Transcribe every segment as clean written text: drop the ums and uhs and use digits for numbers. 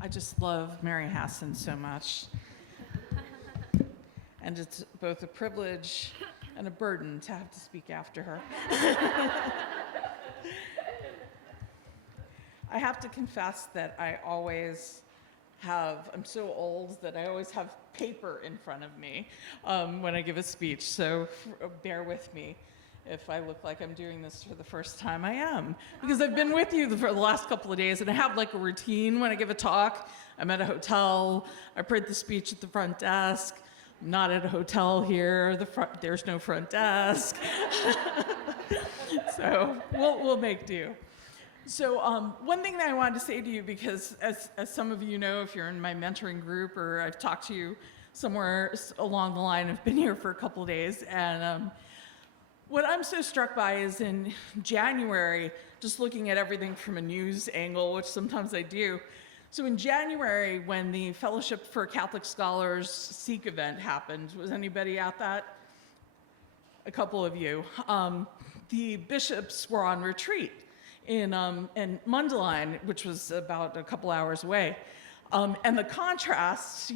I just love Mary Hassan so much. And it's both a privilege and a burden to have to speak after her. I have to confess that I'm so old that I always have paper in front of me when I give a speech, so bear with me. If I look like I'm doing this for the first time, I am. Because I've been with you for the last couple of days, and I have like a routine when I give a talk. I'm at a hotel, I print the speech at the front desk. I'm not at a hotel here, there's no front desk. So we'll make do. So one thing that I wanted to say to you, because as some of you know, if you're in my mentoring group or I've talked to you somewhere along the line, I've been here for a couple of days, and what I'm so struck by is in January, just looking at everything from a news angle, which sometimes I do. So in January, when the Fellowship for Catholic Scholars Sikh event happened, was anybody at that? A couple of you. The bishops were on retreat in Mundelein, which was about a couple hours away. And the contrast,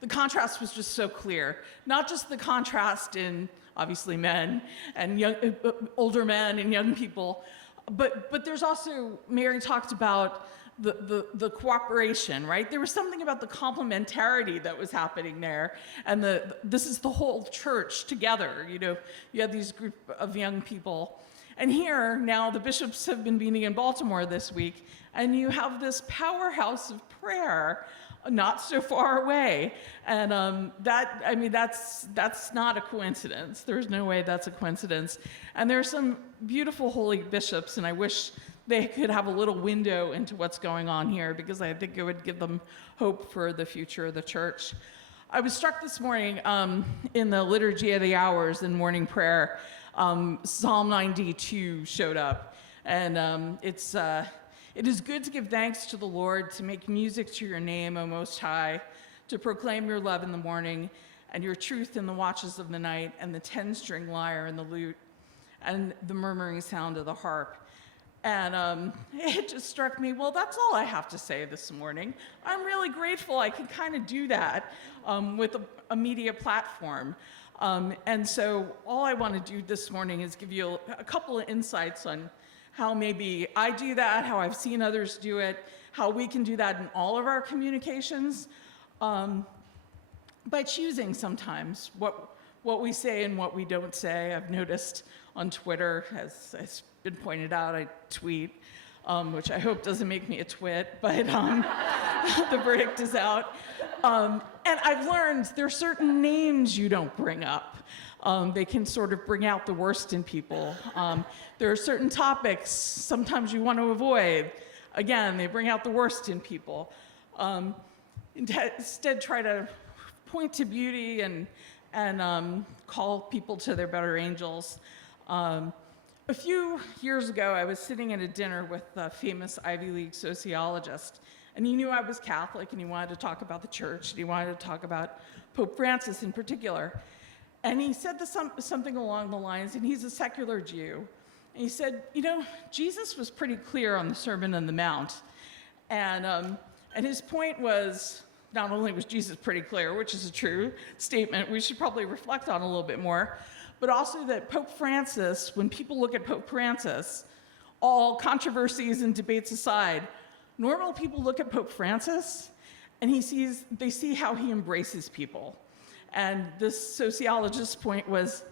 the contrast was just so clear. Not just the contrast in, obviously, men and older men and young people, but there's also, Mary talked about the cooperation, right? There was something about the complementarity that was happening there, and this is the whole church together. You have these group of young people. And here, now, the bishops have been meeting in Baltimore this week, and you have this powerhouse of prayer not so far away. And that's not a coincidence. There's no way that's a coincidence. And there are some beautiful holy bishops, and I wish they could have a little window into what's going on here, because I think it would give them hope for the future of the church. I was struck this morning in the Liturgy of the Hours in morning prayer, Psalm 92 showed up. And it is good to give thanks to the Lord, to make music to your name, O Most High, to proclaim your love in the morning, and your truth in the watches of the night, and the 10-string lyre and the lute, and the murmuring sound of the harp. And it just struck me, well, that's all I have to say this morning. I'm really grateful I can kind of do that with a media platform. And so all I want to do this morning is give you a couple of insights on how maybe I do that, how I've seen others do it, how we can do that in all of our communications, by choosing sometimes what we say and what we don't say. I've noticed on Twitter, as has been pointed out, I tweet, which I hope doesn't make me a twit, but the verdict is out. And I've learned there are certain names you don't bring up. They can sort of bring out the worst in people. There are certain topics sometimes you want to avoid. Again, they bring out the worst in people. Instead, try to point to beauty and call people to their better angels. A few years ago, I was sitting at a dinner with a famous Ivy League sociologist, and he knew I was Catholic, and he wanted to talk about the church, and he wanted to talk about Pope Francis in particular. And he said something along the lines, and he's a secular Jew, and he said, Jesus was pretty clear on the Sermon on the Mount. And his point was, not only was Jesus pretty clear, which is a true statement we should probably reflect on a little bit more, but also that Pope Francis, when people look at Pope Francis, all controversies and debates aside, normal people look at Pope Francis and they see how he embraces people. And this sociologist's point was,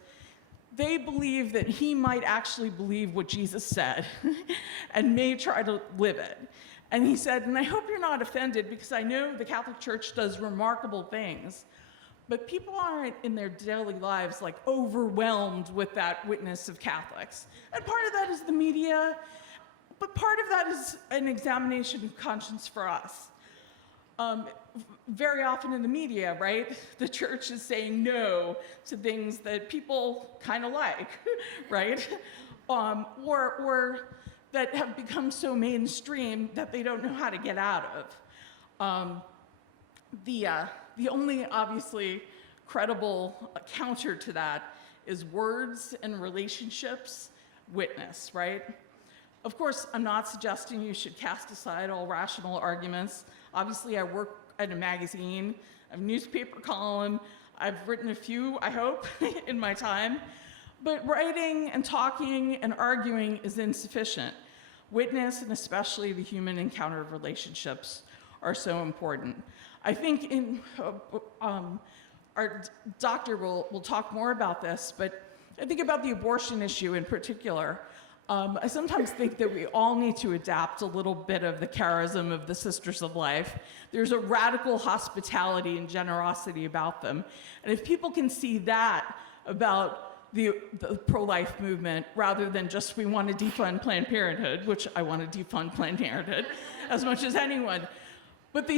they believe that he might actually believe what Jesus said and may try to live it. And he said, and I hope you're not offended, because I know the Catholic Church does remarkable things, but people aren't in their daily lives like overwhelmed with that witness of Catholics. And part of that is the media, but part of that is an examination of conscience for us. Very often in the media, right, the church is saying no to things that people kind of like, right? Or that have become so mainstream that they don't know how to get out of. The only obviously credible counter to that is words and relationships witness, right? Of course, I'm not suggesting you should cast aside all rational arguments. Obviously, I work at a magazine, I have a newspaper column, I've written a few, I hope, in my time. But writing and talking and arguing is insufficient. Witness, and especially the human encounter of relationships, are so important. I think our doctor will talk more about this, but I think about the abortion issue in particular. I sometimes think that we all need to adapt a little bit of the charism of the Sisters of Life. There's a radical hospitality and generosity about them. And if people can see that about the pro-life movement, rather than just we want to defund Planned Parenthood, which I want to defund Planned Parenthood as much as anyone, but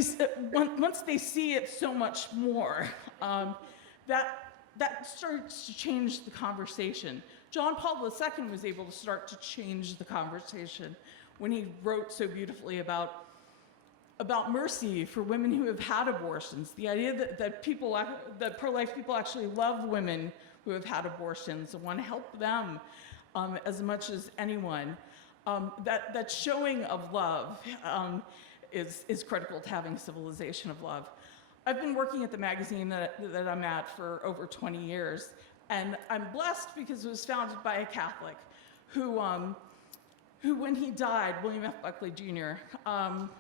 once they see it so much more, that starts to change the conversation. John Paul II was able to start to change the conversation when he wrote so beautifully about mercy for women who have had abortions. The idea that pro-life people actually love women who have had abortions and want to help them as much as anyone. That showing of love is critical to having a civilization of love. I've been working at the magazine that I'm at for over 20 years, and I'm blessed because it was founded by a Catholic who when he died, William F. Buckley Jr.,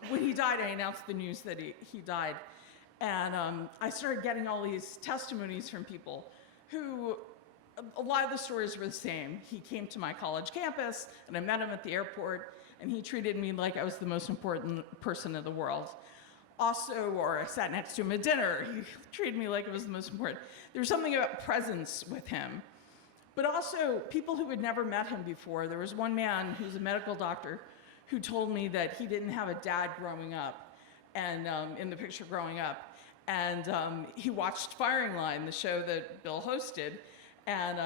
when he died, I announced the news that he died. And I started getting all these testimonies from people who, a lot of the stories were the same. He came to my college campus, and I met him at the airport, and he treated me like I was the most important person in the world. Also, or I sat next to him at dinner, he treated me like it was the most important. There was something about presence with him. But also, people who had never met him before. There was one man who's a medical doctor who told me that he didn't have a dad growing up, and in the picture growing up. And he watched Firing Line, the show that Bill hosted, and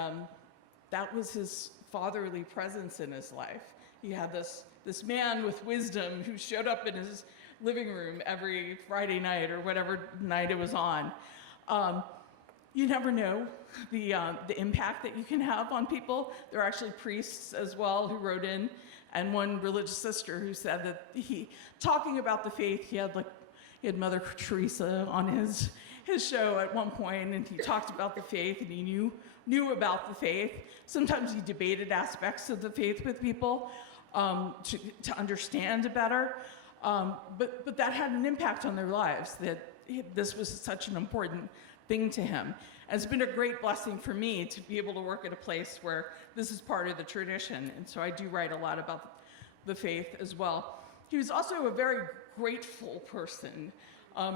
that was his fatherly presence in his life. He had this man with wisdom who showed up in his living room every Friday night or whatever night it was on. You never know the impact that you can have on people. There are actually priests as well who wrote in, and one religious sister who said that talking about the faith, he had Mother Teresa on his show at one point, and he talked about the faith, and he knew about the faith. Sometimes he debated aspects of the faith with people to understand it better. But that had an impact on their lives, that this was such an important thing to him. And it's been a great blessing for me to be able to work at a place where this is part of the tradition. And so I do write a lot about the faith as well. He was also a very grateful person.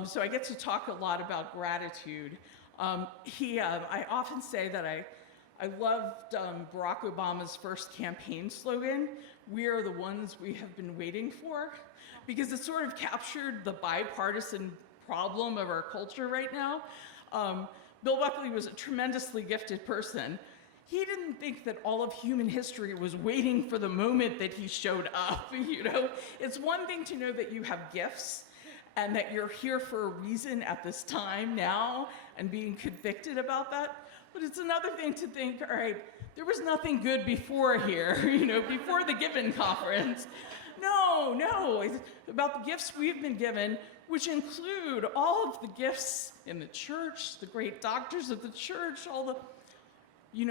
So I get to talk a lot about gratitude. I often say that I loved Barack Obama's first campaign slogan, "We are the ones we have been waiting for," because it sort of captured the bipartisan problem of our culture right now. Bill Buckley was a tremendously gifted person. He didn't think that all of human history was waiting for the moment that he showed up. It's one thing to know that you have gifts and that you're here for a reason at this time now and being convicted about that. But it's another thing to think, all right, there was nothing good before here, before the Given Conference. No, it's about the gifts we've been given, which include all of the gifts in the church, the great doctors of the church, all the, you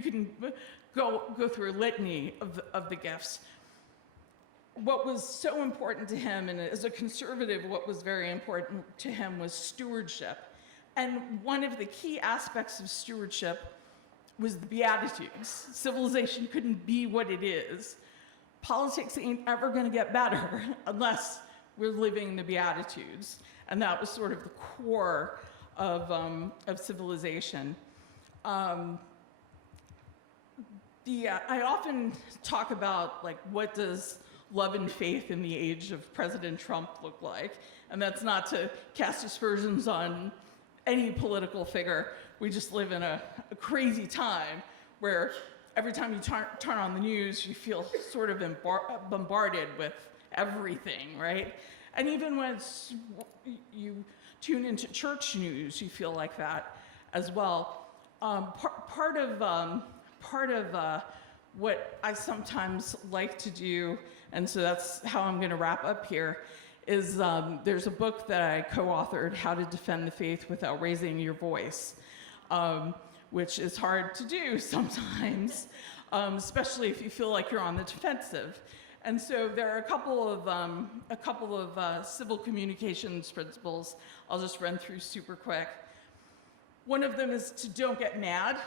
can go through a litany of the gifts. What was so important to him, and as a conservative, what was very important to him was stewardship. And one of the key aspects of stewardship was the Beatitudes. Civilization couldn't be what it is. Politics ain't ever going to get better unless we're living the Beatitudes. And that was sort of the core of civilization. I often talk about, what does love and faith in the age of President Trump look like? And that's not to cast aspersions on any political figure. We just live in a crazy time where every time you turn on the news, you feel sort of bombarded with everything, right? And even when you tune into church news, you feel like that as well. Part of what I sometimes like to do, and so that's how I'm going to wrap up here, is there's a book that I co-authored, How to Defend the Faith Without Raising Your Voice, which is hard to do sometimes, especially if you feel like you're on the defensive. And so there are a couple of civil communications principles I'll just run through super quick. One of them is to don't get mad,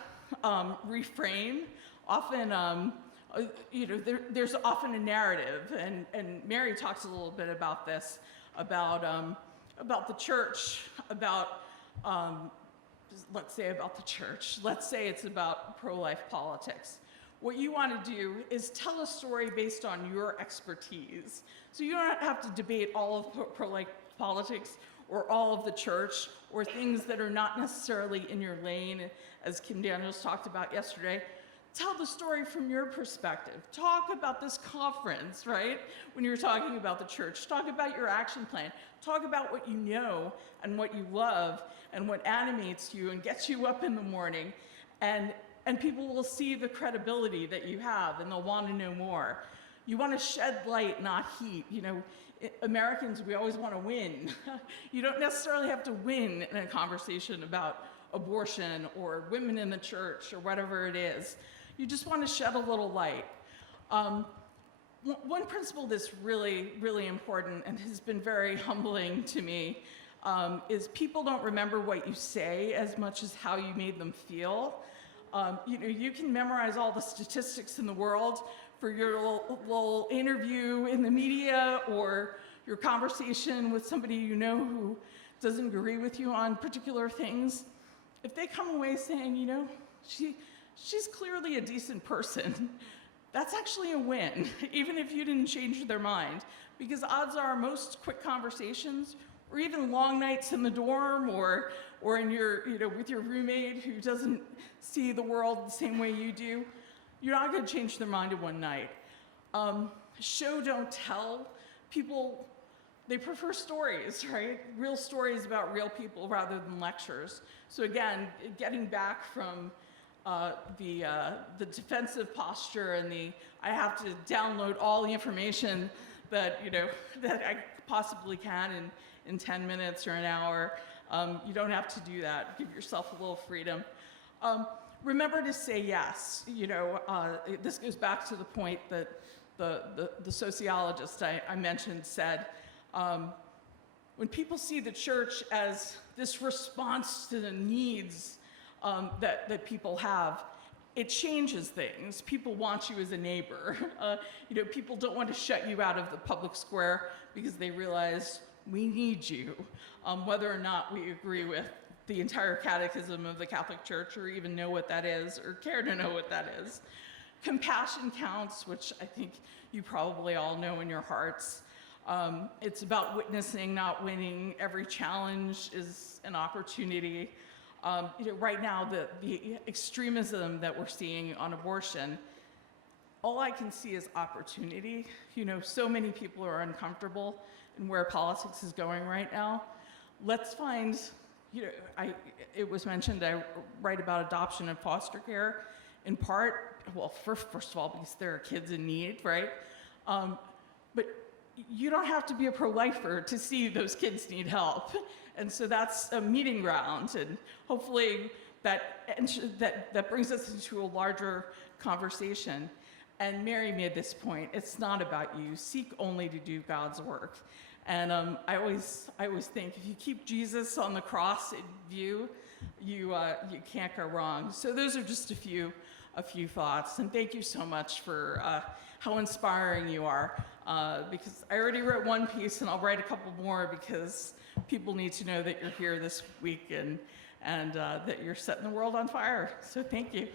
reframe. Often, there's often a narrative, and Mary talks a little bit about this, about the church, let's say about the church. Let's say it's about pro-life politics. What you want to do is tell a story based on your expertise. So you don't have to debate all of pro-life politics or all of the church or things that are not necessarily in your lane, as Kim Daniels talked about yesterday. Tell the story from your perspective. Talk about this conference, right? When you're talking about the church. Talk about your action plan. Talk about what you know and what you love and what animates you and gets you up in the morning. And people will see the credibility that you have, and they'll want to know more. You want to shed light, not heat. Americans, we always want to win. You don't necessarily have to win in a conversation about abortion or women in the church or whatever it is. You just want to shed a little light. One principle that's really, really important and has been very humbling to me is people don't remember what you say as much as how you made them feel. You can memorize all the statistics in the world for your little interview in the media or your conversation with somebody you know who doesn't agree with you on particular things. If they come away saying, she's clearly a decent person, that's actually a win, even if you didn't change their mind. Because odds are most quick conversations, or even long nights in the dorm, or in your, with your roommate who doesn't see the world the same way you do, you're not going to change their mind in one night. Show, don't tell. People, they prefer stories, right? Real stories about real people rather than lectures. So again, getting back from the defensive posture and I have to download all the information that that I possibly can in 10 minutes or an hour. You don't have to do that. Give yourself a little freedom. Remember to say yes. This goes back to the point that the sociologist I mentioned said, when people see the church as this response to the needs that people have, it changes things. People want you as a neighbor. People don't want to shut you out of the public square because they realize we need you, whether or not we agree with the entire catechism of the Catholic Church or even know what that is or care to know what that is. Compassion counts, which I think you probably all know in your hearts. It's about witnessing, not winning. Every challenge is an opportunity. Right now, the extremism that we're seeing on abortion, all I can see is opportunity. So many people are uncomfortable in where politics is going right now. Let's find, it was mentioned I write about adoption and foster care in part, well, first of all, because there are kids in need, right? But you don't have to be a pro-lifer to see those kids need help. And so that's a meeting ground, and hopefully that brings us into a larger conversation. And Mary made this point, it's not about you. Seek only to do God's work. And I always think if you keep Jesus on the cross in view, you can't go wrong. So those are just a few thoughts. And thank you so much for how inspiring you are. Because I already wrote one piece, and I'll write a couple more because people need to know that you're here this week and that you're setting the world on fire. So thank you.